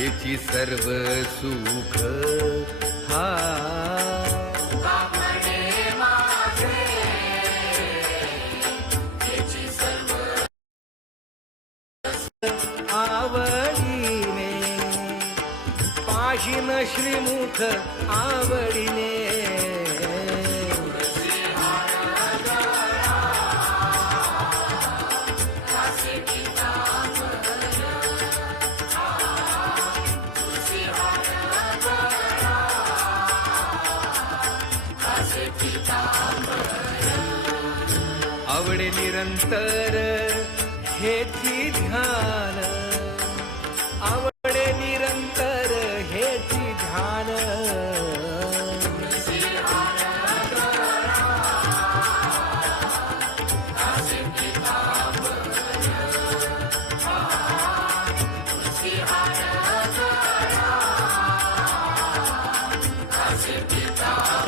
हेची सर्व सुख हा आवडीने पाशिन श्रीमुख आवडीने आवडे निरंतर हेची ध्यान आवडे निरंतर हेची ध्यान Piता